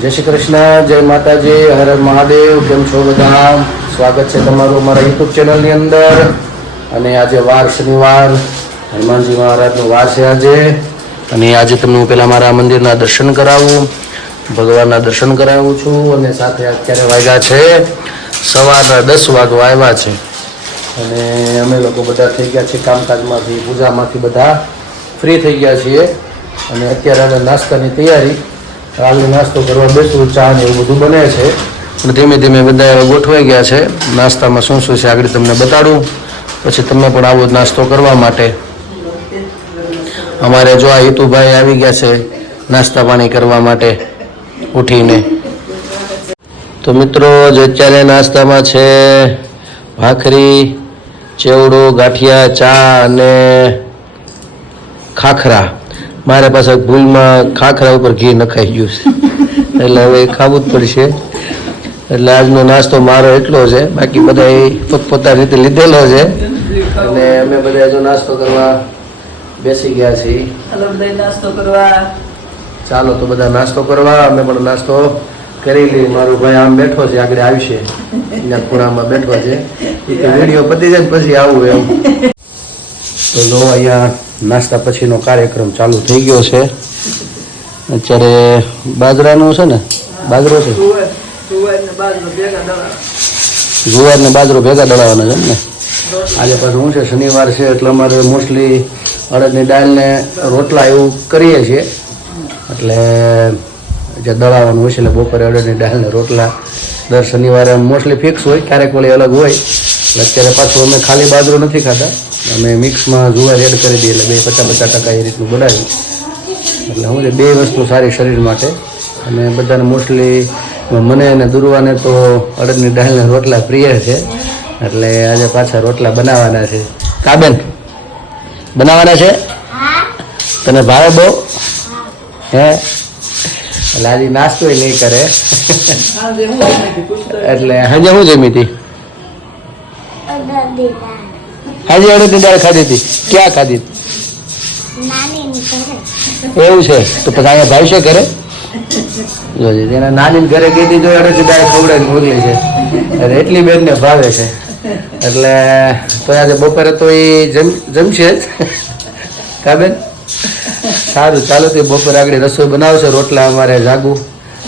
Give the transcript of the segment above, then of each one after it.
જય શ્રી કૃષ્ણ, જય માતાજી, હર મહાદેવ, કેમ છો બધા? સ્વાગત છે તમારું અમારા યુટ્યુબ ચેનલની અંદર. અને આજે વાર શનિવાર, હનુમાનજી મહારાજનો વાર છે આજે. અને આજે તમને હું પહેલાં મારા મંદિરના દર્શન કરાવું. ભગવાનના દર્શન કરાવું છું અને સાથે અત્યારે વાગ્યા છે સવારના દસ વાગવા આવ્યા છે. અને અમે લોકો બધા થઈ ગયા છીએ કામકાજમાંથી, પૂજામાંથી બધા ફ્રી થઈ ગયા છીએ. અને અત્યારે અમે નાસ્તાની તૈયારી હાલ નાસ્તો કરવા બેસું, ચા ને એવું બધું બને છે. પણ ધીમે ધીમે બધા એવા ગોઠવાઈ ગયા છે. નાસ્તામાં શું શું છે આગળ તમને બતાડું. પછી તમે પણ આવો નાસ્તો કરવા માટે. અમારે જો આ હિતુભાઈ આવી ગયા છે નાસ્તા પાણી કરવા માટે ઉઠીને. તો મિત્રો જે અત્યારે નાસ્તામાં છે ભાખરી, ચેવડો, ગાંઠિયા, ચા અને ખાખરા. મારા પાસે ભૂલમાં ખાખરા ઉપર ઘી નખાઈ ગયું છે. એટલે હવે ખાવું જ પડશે. એટલે આજનો નાસ્તો મારો એટલો છે બાકી બધા પોતપોતાની રીતે લીધેલો છે. અને અમે બધા જો નાસ્તો કરવા બેસી ગયા છીએ. નાસ્તો કરવા. ચાલો તો બધા નાસ્તો કરવા. અમે પણ નાસ્તો કરી લઈએ. મારું ભાઈ આમ બેઠો છે આગળ આવશે. અહીંયા ખૂણામાં બેઠો છે. એ વીડિયો પતી જાય પછી આવું એમ. તો જો અહીંયા નાસ્તા પછીનો કાર્યક્રમ ચાલુ થઈ ગયો છે. અત્યારે બાજરાનો છે ને? બાજરો છે? જુવાર ને બાજરો ભેગા દળાવવાના છે ને? આજે પાછું હું છે? શનિવાર છે એટલે અમારે મોસ્ટલી અડદની દાળને રોટલા એવું કરીએ છીએ. એટલે જે દળાવવાનું હોય છે એટલે બપોરે અડદની દાળને રોટલા દર શનિવારે મોસ્ટલી ફિક્સ હોય, ક્યારેક વળી અલગ હોય. અત્યારે પાછું અમે ખાલી બાજરો નથી ખાતા અમે મિક્સમાં જુવાર એડ કરી દઈએ એટલે બે પચાસ પચાસ ટકા એ રીતનું બનાવ્યું એટલે હું બે વસ્તુ સારી શરીર માટે. અને બધાને મોસ્ટલી મને અને દુર્વાને તો અડદની દાળના રોટલા પ્રિય છે. એટલે આજે પાછા રોટલા બનાવવાના છે. કાબેન બનાવવાના છે? તને ભાવે બહુ? હે? એટલે આજે નાસ્તો નહીં કરે. એટલે હજે હું જમી હતી? આજે અડદની દાળ ખાધી હતી. ક્યાં ખાધી એવું છે. તો પછી અહીંયા ભાઈ છે ઘરે? જોજે એના નાની ઘરે કીધી જો અડદની દાળ ખવડાવીને મોકલી છે. એટલે એટલી બેનને ભાવે છે. એટલે તો આજે બપોરે તો એ જમ જમશે જ. કાબેન સારું ચાલો તે બપોરે આગળ રસોઈ બનાવશે રોટલા અમારે જાગું.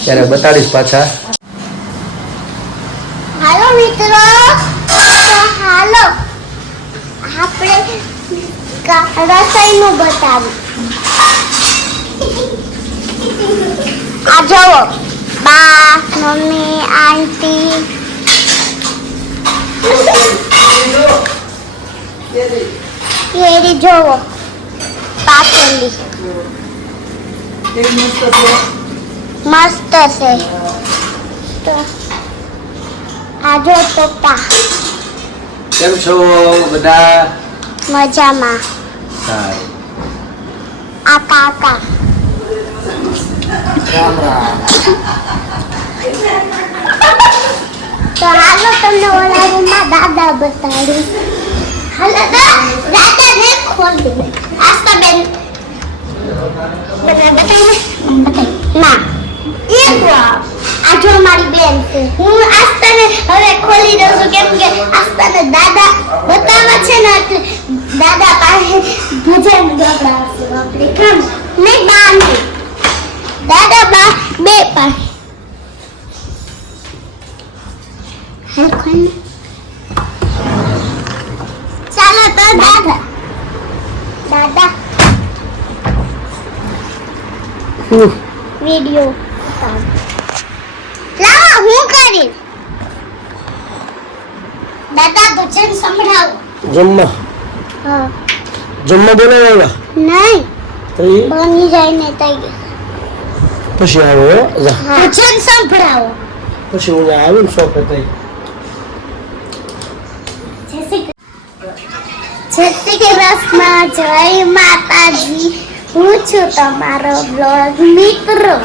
ત્યારે બતાડીશ પાછા. હાલો મિત્રો તો હાલો આપણે કા- રસોઈનું બતાવું. આ જુઓ. બા, મમ્મી, આંટી. કેરી જોવો પાતળી મસ્ત છે. તો આ જો પપ્પા કેમ છો બધા? મજામાં. સારું. આ કાકા રામ રામ. તો હાલો તમને ઓલા રૂમમાં દાદા બતાડું. હાલો દાદા ને ખોલ દે. આસ્તા બેન. ના. એક વાર. મારી બેન છે. હું આસ્તાને હવે ખોલી દઉં છું. કેમ કે આસ્તાને દાદા બતાવવા છે ને દાદા પાસે ભજન ગબડાવશું આપણે કેમ નહીં બાંધી દાદા બા બે પાસે હરખું ચાલો તો દાદા દાદા વિડિયો લાવો હું કરીશ દાદા ભજન સંભળાવો જમવા હા જમવા બનાવ્યા નહીં તો એ બની જાય ને તઈ પછી આવ્યો જા. સંભળાવો? પછી હું આવીને શોપે તઈ જય જય શ્રી કૃષ્ણ જય માતાજી. હું છું તમારો બ્લોગ મિત્રો.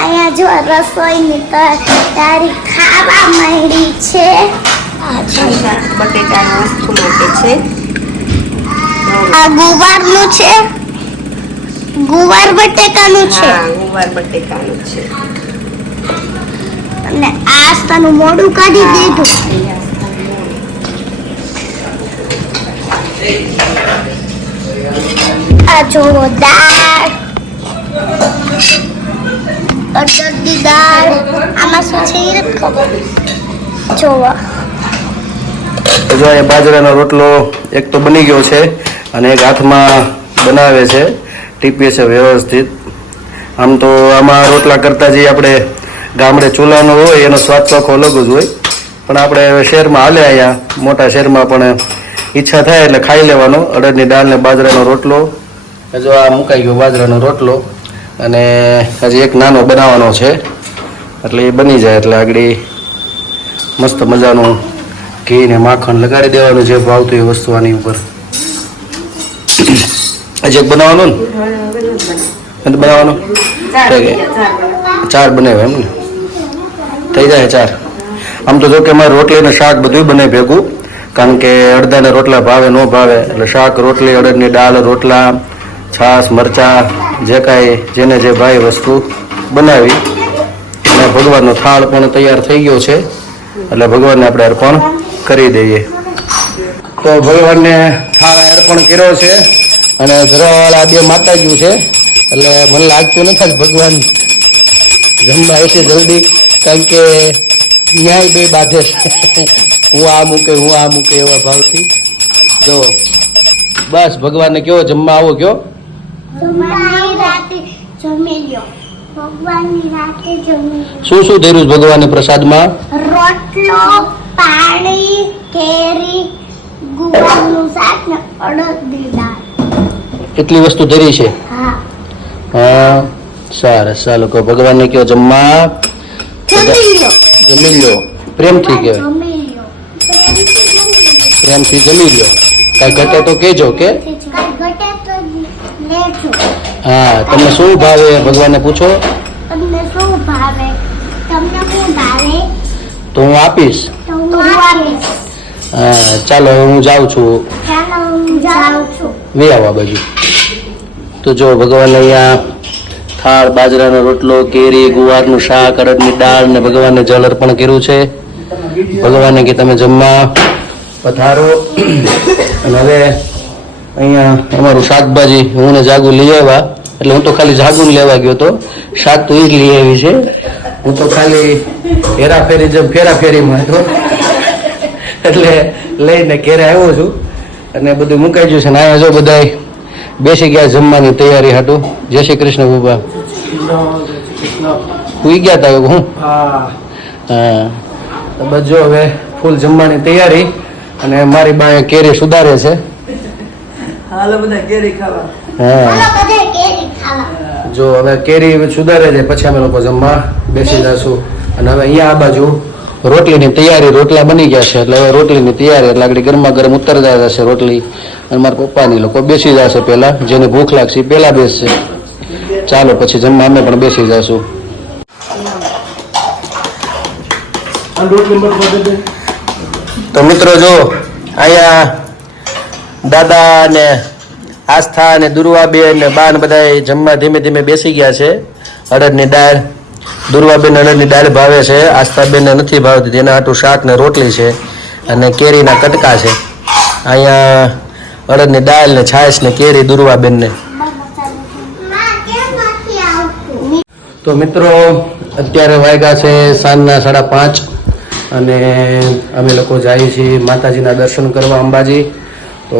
અહીંયા જો રસોઈની તૈયારી ખાવા માંડી છે. બટેટાનું વસ્તુ માટે છે. આ ગુવારનું છે. ગુવાર બટેકાનું છે. હા ગુવાર બટેકાનું છે. અને આ આસ્તાનું મોઢું કાઢી દીધું આ જોવો દાળ. અડદની દાળ. આમાં શું છે એ ખબર. જોવો. જો એ બાજરાનો રોટલો એક તો બની ગયો છે અને એક હાથમાં બનાવે છે. ટીપીએ છે વ્યવસ્થિત. આમ તો આમાં રોટલા કરતા જે આપણે ગામડે ચૂલાનો હોય, એનો સ્વાદ ચોખ્ખો અલગ જ હોય. પણ આપણે હવે શહેરમાં હાલે અહીંયા. મોટા શહેરમાં પણ ઈચ્છા થાય એટલે ખાઈ લેવાનો. અડદની દાળ ને બાજરાનો રોટલો. જો આ મુકાઈ ગયો બાજરાનો રોટલો. અને હજી એક નાનો બનાવવાનો છે. એટલે એ બની જાય એટલે આગળ મસ્ત મજાનું ઘી ને માખણ લગાડી દેવાનું જે ભાવતું એ વસ્તુ આની ઉપર. હજી એક બનાવવાનું ને? બનાવવાનું? ચાર બનાવ્યો એમ ને? થઈ જાય ચાર. આમ તો જો કે અમારે રોટલી ને શાક બધું બને ભેગું કારણ કે અડદાને રોટલા ભાવે ન ભાવે. એટલે શાક રોટલી અડદની દાળ રોટલા છાશ મરચા જે કાંઈ જેને જે ભાઈ વસ્તુ બનાવી. અને ભગવાનનો થાળ પણ તૈયાર થઈ ગયો છે. એટલે ભગવાનને આપણે અર્પણ કરી દઈએ. તો ભગવાનને થાળ અર્પણ કર્યો છે. અને ધરવાવાળા બે માતાજીઓ છે એટલે મને લાગતું નથી ભગવાન જમવા આવશે જલ્દી કારણ કે ન્યાય બે બાધે છે. હું આ મૂકે હું આ મૂકે એવા ભાવથી. જો બસ ભગવાનને કયો જમવા આવો કયો. શું શું ધર્યું છે ભગવાનને પ્રસાદમાં? રોટલો પાણી કેરી ગુવારનું શાક ને અડદની દાળ એટલી વસ્તુ ધરી છે? હા. સરસ ચાલો કહો ભગવાનને કયો જમવા. જમી લ્યો. પ્રેમથી કહેવાય. પ્રેમથી જમી લ્યો. કાંઈ ઘટે તો કહેજો કે? હા તમને શું ભાવે? ભગવાનને પૂછો. તમને શું ભાવે? તમને શું ભાવે? તો હું આપીશ. તો હું આપીશ. હા ચાલો હું જાઉં છું. ચાલો હું જાઉં છું. વે આવવા બાજુ. તો જો ભગવાન અહીંયા થાળ બાજરાનો રોટલો કેરી ગુવારનું શાક અડદની દાળ ને ભગવાનને જળ અર્પણ કર્યું છે. ભગવાને કે તમે જમવા પધારો. અને હવે અહીંયા અમારું શાકભાજી હું ને જાગુ લઈ આવ્યા. એટલે હું તો ખાલી જાગુ લેવા ગયો તો. શાક તો એ જ લઈ આવી છે. હું તો ખાલી હેરાફેરી જેમ ફેરાફેરીમાં હતો. એટલે લઈને ઘેરે આવ્યો છું. અને બધું મુકાઈ ગયું છે ને અહીંયા જો બધાય બેસી ગયા જમવાની તૈયારી હતું જય શ્રી કૃષ્ણ બાબા. સુઈ ગયા તા એવું હું? હા. તો બસ જો હવે ફૂલ જમવાની તૈયારી અને મારી બાએ કેરી સુધારે છે. હાલો બધા કેરી ખાવા. હા. ચાલો બધે કેરી ખાવા. જો હવે કેરી સુધારે છે પછી અમે લોકો જમવા બેસી જશું. અને હવે અહીંયા આ બાજુ રોટલીની તૈયારી રોટલા બની ગયા છે. એટલે હવે રોટલીની તૈયારી એટલે આગળ ગરમા ગરમ ઉતરતા જશે રોટલી. અને મારા પપ્પાની લોકો બેસી જશે પહેલા. જેને ભૂખ લાગશે એ પહેલા બેસશે. ચાલો પછી જમવા અમે પણ બેસી જશું તો મિત્રો જો અહીંયા દાદા ને આસ્થા ને દુર્વાબેન ને બા ને બધા જમવા ધીમે ધીમે બેસી ગયા છે. અડદની દાળ દુર્વાબેન અડદની દાળ ભાવે છે આસ્થાબેન ને નથી ભાવતી, તેના આટું શાક ને રોટલી છે અને કેરીના કટકા છે. અહીંયા અડદની દાળ ને છાશ ને કેરી દુર્વાબેન ને તો મિત્રો, અત્યારે વાગ્યા છે સાંજના સાડા પાંચ અને અમે લોકો જઈએ છીએ માતાજીના દર્શન કરવા અંબાજી. તો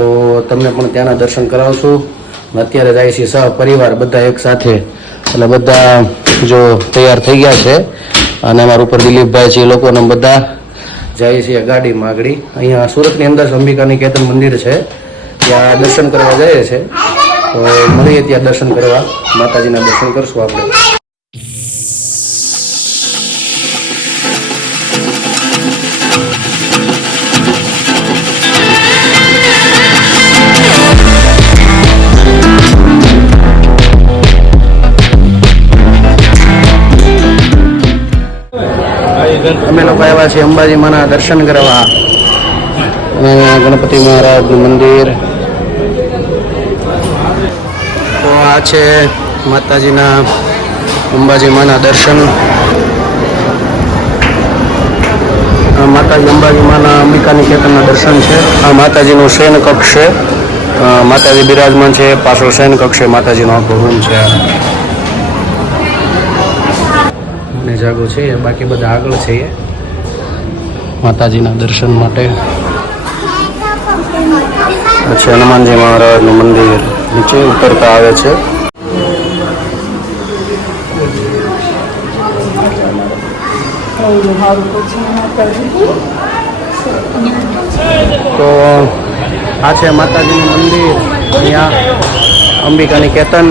તમને પણ ત્યાંના દર્શન કરાવશું. અત્યારે જાય છીએ સહ પરિવાર બધા એક સાથે. એટલે બધા જો તૈયાર થઈ ગયા છે અને અમારા ઉપર દિલીપભાઈ છે, એ લોકોને બધા જઈએ છીએ ગાડી માગડી. અહીંયા સુરતની અંદર અંબિકાની કેતન મંદિર છે. ત્યાં દર્શન કરવા જઈએ છે. તો મળીએ ત્યાં દર્શન કરવા. માતાજીના દર્શન કરશું આપણે. અમે લોકો આવ્યા છીએ અંબાજી માના દર્શન કરવા. અને ગણપતિ મહારાજનું મંદિર. તો આ છે માતાજીના અંબાજી માના દર્શન માતાજી અંબાજી માના અંબિકાની ખેતરના દર્શન છે. આ માતાજીનું શયન કક્ષ છે. માતાજી બિરાજમાન છે, પાછળ શયન કક્ષ છે, માતાજીનો આખો રૂમ છે. અને જાગો છે. એ બાકી બધા આગળ છે. એ માતાજીના દર્શન માટે. પછી હનુમાનજી મહારાજનું મંદિર નીચે ઉતરતા આવે છે. તો આ છે માતાજીનું મંદિર. અહીંયા અંબિકાની કેતન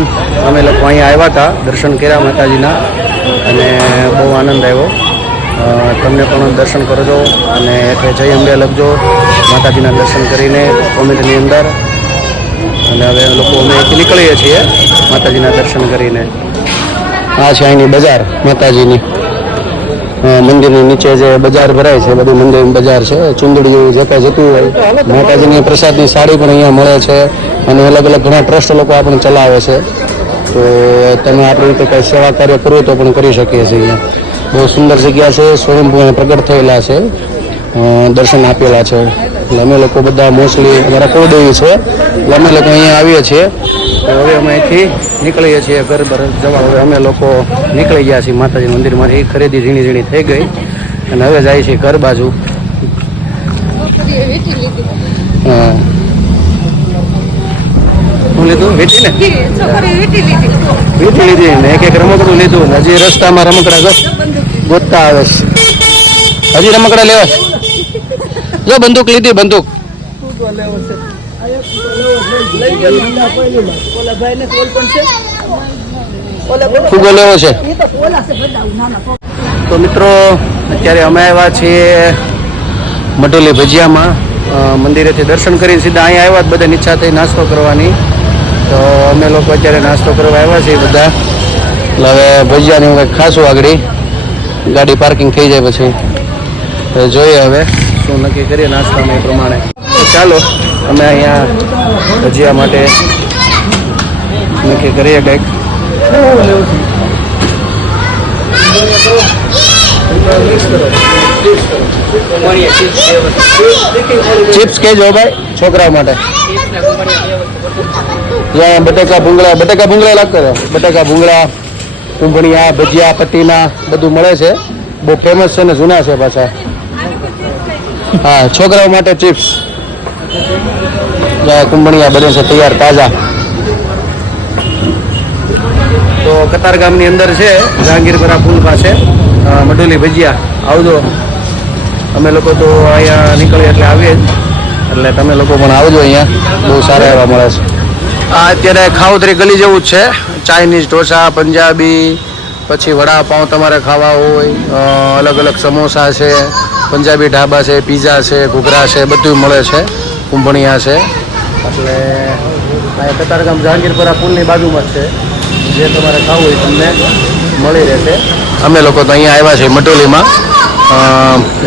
અમે લોકો અહીંયા આવ્યા હતા. દર્શન કર્યા માતાજીના. અને બહુ આનંદ આવ્યો. તમને પણ દર્શન કરજો અને એક જય અંબે લખજો. માતાજીના દર્શન કરીને કોમેન્ટની અંદર. અને હવે લોકો અમે નીકળીએ છીએ. માતાજીના દર્શન કરીને. આ છે અહીંની બજાર માતાજીની. મંદિરની નીચે જે બજાર ભરાય છે, બધી મંદિર બજાર છે. ચુંદડી જેવી જતા જતી હોય. માતાજીની પ્રસાદની સાડી પણ અહીંયા મળે છે. અને અલગ અલગ ઘણા ટ્રસ્ટ લોકો આપણે ચલાવે છે. તો તમે આપણી રીતે કંઈ સેવા કાર્ય કરવું તો પણ કરી શકીએ છીએ બહુ સુંદર જગ્યા છે સ્વયંભૂ પ્રગટ થયેલા છે. દર્શન આપેલા છે. એટલે અમે લોકો બધા મોસ્ટલી અમારા કુળદેવી છે. એટલે અમે લોકો અહીંયા આવીએ છીએ. તો હવે અમે અહીંથી નીકળીએ છીએ ઘર પર જવા. હવે અમે લોકો નીકળી ગયા છીએ માતાજી મંદિરમાંથી. ખરીદી ઝીણી ઝીણી થઈ ગઈ. અને હવે જાય છે ઘર બાજુ. હા. શું લીધું વીટી ને વીટી લીધી. ને એક એક રમકડું લીધું ને હજી રસ્તામાં રમકડા ગોતતા આવે છે. હજી રમકડા લેવા. જો બંદૂક લીધી બંદૂક. ફુગો લેવો છે. તો મિત્રો અત્યારે અમે આવ્યા છીએ મટોલી ભજીયામાં. મંદિરેથી દર્શન કરીને સીધા અહીંયા આવ્યા જ બધા ઈચ્છા થઈ નાસ્તો કરવાની. તો અમે લોકો અત્યારે નાસ્તો કરવા આવ્યા છીએ બધા. એટલે હવે ભજીયાને હું કંઈક ખાશું આગળ. ગાડી પાર્કિંગ થઈ જાય પછી. તો જોઈએ હવે શું નક્કી કરીએ નાસ્તામાં એ પ્રમાણે. ચાલો અમે અહીંયા ભજીયા માટે નક્કી કરીએ કંઈક. ચિપ્સ કહેજો ભાઈ છોકરાઓ માટે. જ્યાં બટેકા ભૂંગળા બટેકા ભૂંગળા લાગતા હતા. બટેકા ભૂંગળા કુંભણિયા ભજીયા પતીના બધું મળે છે. બહુ ફેમસ છે ને જૂના છે પાછા. હા છોકરાઓ માટે ચિપ્સ જ્યાં કુંભણિયા બને છે તૈયાર તાજા. તો કતાર ગામની અંદર છે જહાંગીરપરા પુલ પાસે અ, ભજીયા. આવજો. અમે લોકો તો અહીંયા નીકળીએ એટલે આવીએ જ. એટલે તમે લોકો પણ આવજો અહીંયા. બહુ સારા એવા મળે છે. અત્યારે ખાવતરી ગલી જેવું જ છે. ચાઇનીઝ ઢોસા, પંજાબી, પછી વડાપાઉં તમારે ખાવા હોય અલગ અલગ સમોસા છે, પંજાબી ઢાબા છે, પીઝા છે, ઘૂઘરા છે બધું મળે છે, કુંભણિયા છે. એટલે અહીંયા કતારગામ જહાંગીરપુરા પુલની બાજુમાં છે. જે તમારે ખાવું હોય તમને મળી રહેશે. અમે લોકો તો અહીંયા આવ્યા છીએ મટોલીમાં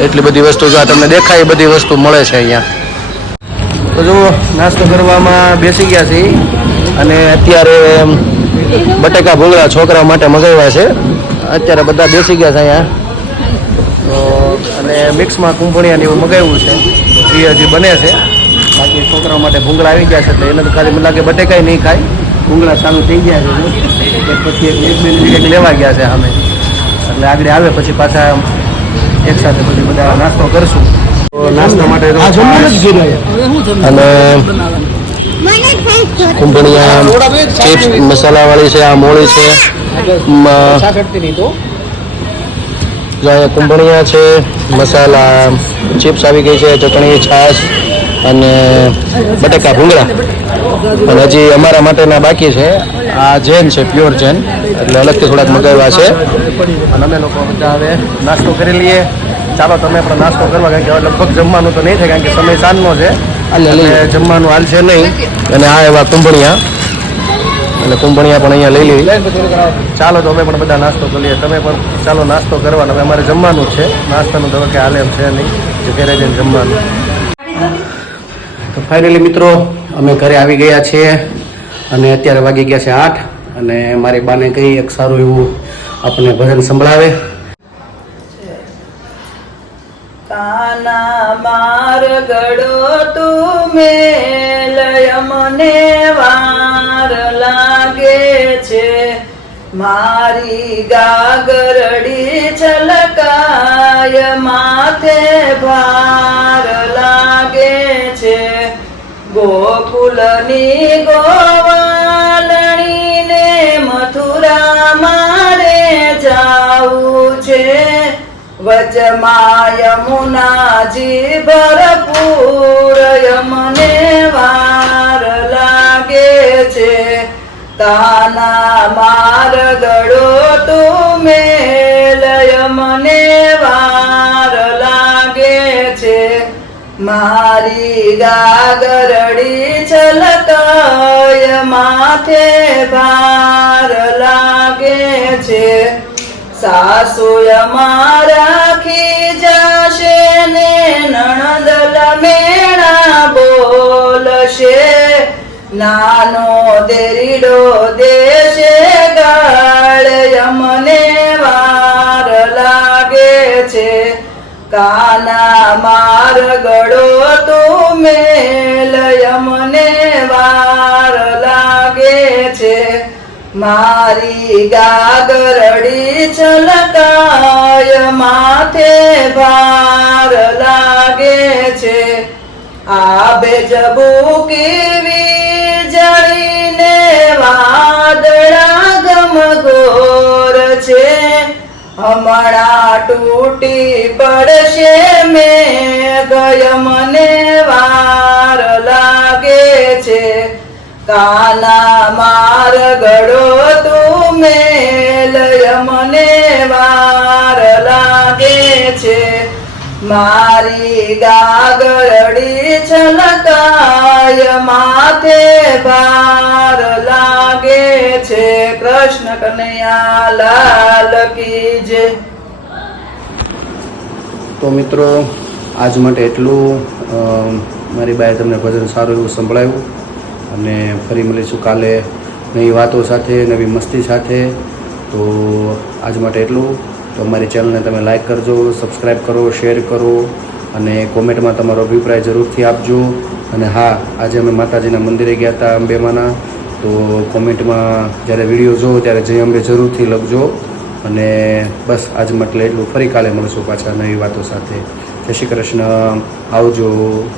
એટલી બધી વસ્તુ જો આ તમને દેખાય બધી વસ્તુ મળે છે અહીંયા. જો નાસ્તો કરવામાં બેસી ગયા છીએ અને અત્યારે બટેકા ભૂંગળા છોકરા માટે મગાવ્યા છે. અત્યારે બધા બેસી ગયા છે અહીંયા. અને મિક્સમાં કુંભણિયાને એવું મગાવ્યું છે. એ હજી બને છે. બાકી છોકરા માટે ભૂંગળા આવી ગયા છે એટલે એને તો ખાલી મને લાગે બટેકાય નહીં ખાય. ભૂંગળા ચાલુ થઈ ગયા છે પછી એક બે, એક લેવા ગયા છે અમે એટલે આગળ આવે, પછી પાછા એક સાથે પછી બધા નાસ્તો કરશું. નાસ્તા માટે અને કુંભણિયા ચિપ્સ મસાલાવાળી છે આ મોળી છે કુંભણિયા છે મસાલા ચિપ્સ આવી ગઈ છે ચટણી છાશ અને બટેકા ભૂંગળા. અને હજી અમારા માટેના બાકી છે આ જૈન છે પ્યોર જૈન. એટલે અલગથી થોડાક મગાવ્યા છે. અને અમે લોકો બધા હવે નાસ્તો કરી લઈએ. ચાલો તમે પણ નાસ્તો કરવા કારણ કે લગભગ જમવાનું તો નહીં થાય કારણ કે સમય સાંજનો છે. અને જમવાનું હાલ છે નહીં. અને આ એવા કુંભણિયા. અને કુંભણિયા પણ અહીંયા લઈ લેવી ચાલો તો અમે પણ બધા નાસ્તો કરી લઈએ. તમે પણ ચાલો નાસ્તો કરવાનો. હવે અમારે જમવાનું છે. નાસ્તાનું તો કે હાલે એમ છે નહીં. જે ઘરે જઈને જમવાનું. તો ફાઇનલી મિત્રો અમે ઘરે આવી ગયા છીએ. અને અત્યારે વાગી ગયા છે આઠ. અને મારી બાને કહી એક સારું એવું આપણને ભજન સંભળાવે. કાના માર ગડો તું લય મને વાર લાગે છે. મારી ગાગરડી છલકાય, માથે ભાર લાગે છે. ગોકુલની ગોવાલણીને મથુરા મારે છે વચમાં યમુનાજી ભરપૂર યમને વાર લાગે છે. તાના માર ગળો તું મેલ યમને વાર લાગે છે. મારી ગાગરડી છલકાય, માથે ભાર લાગે છે. સાસુય મારા ખીજાશે ને નણદલ મેણા બોલશે. નાનો દેરીડો દેશે ગાળ યમને વાર લાગે છે. કાના માર ગળો તું મેલ યમને વાર લાગે છે. મારી ગાગરડી છલકાય માથે ભાર લાગે છે. આ બેજબુ કેવી જળીને વાદળા ગમઘોર છે. હમણાં તૂટી પડશે મેં ગય મને વાર લાગે છે. કાના માર ગળો તું મેલય મને વાર લાગે છે. મારી ગાગરડી છલકાય, માથે ભાર લાગે છે. કૃષ્ણ કનૈયા લાલ કી તો મિત્રો, આજ માટે એટલું. મારી બાએ તમને ભજન સારું એવું સંભળાવ્યું. અને ફરી મળીશું કાલે નવી વાતો સાથે, નવી મસ્તી સાથે. તો આજ માટે એટલું. તો અમારી ચેનલને તમે લાઈક કરજો, સબસ્ક્રાઈબ કરો, શેર કરો અને કોમેન્ટમાં તમારો અભિપ્રાય જરૂરથી આપજો. અને હા, આજે અમે માતાજીના મંદિરે ગયા હતા અંબેમાના. તો કોમેન્ટમાં જ્યારે વીડિયો જોવો ત્યારે જય અંબે જરૂરથી લખજો. અને બસ, આજ માટે એટલું. ફરી કાલે મળશું પાછા નવી વાતો સાથે. જય શ્રી કૃષ્ણ. આવજો.